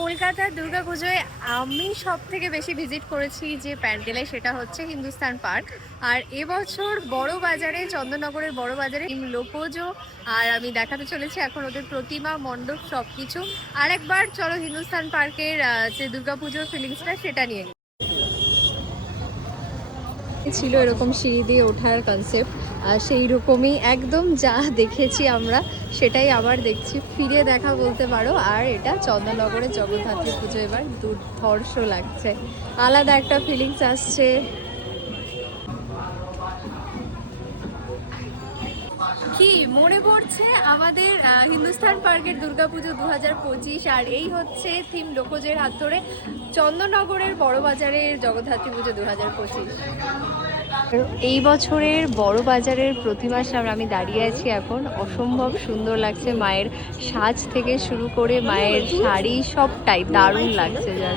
কলকাতার দুর্গাপুজোয় আমি সব থেকে বেশি ভিজিট করেছি যে প্যান্ডেলে সেটা হচ্ছে হিন্দুস্তান পার্ক আর এবছর বড় বাজারে, চন্দননগরের বড় বাজারে লোকজো আর আমি দেখাতে চলেছি এখন ওদের প্রতিমা, মণ্ডপ সব কিছু আর একবার চলো হিন্দুস্তান পার্কের যে দুর্গাপুজোর ফিলিংসটা সেটা নিয়ে। ছিল এরকম সিঁড়ি দিয়ে ওঠার কনসেপ্ট সেই রকমই একদম যা দেখেছি আমরা সেটাই আবার দেখছি। ফিরে দেখা বলতে পারো আর এটা চন্দননগরের জগদ্ধাত্রী পুজো এবার দুর্ধর্ষ লাগছে। আলাদা একটা ফিলিংস আসছে। কি মনে পড়ছে আমাদের আহ, হিন্দুস্তান পার্কের দুর্গাপুজো দু হাজার পঁচিশ? আর এই হচ্ছে থিম লোকজের হাত ধরে চন্দননগরের বড় বাজারের জগদ্ধাত্রী পুজো দু হাজার পঁচিশ। এই বছরের বড় বাজারের প্রতিমার সামনে আমি দাঁড়িয়ে আছি এখন। অসম্ভব সুন্দর লাগছে মায়ের সাজ থেকে শুরু করে মায়ের শাড়ি সবটাই দারুণ লাগছে, জাস্ট।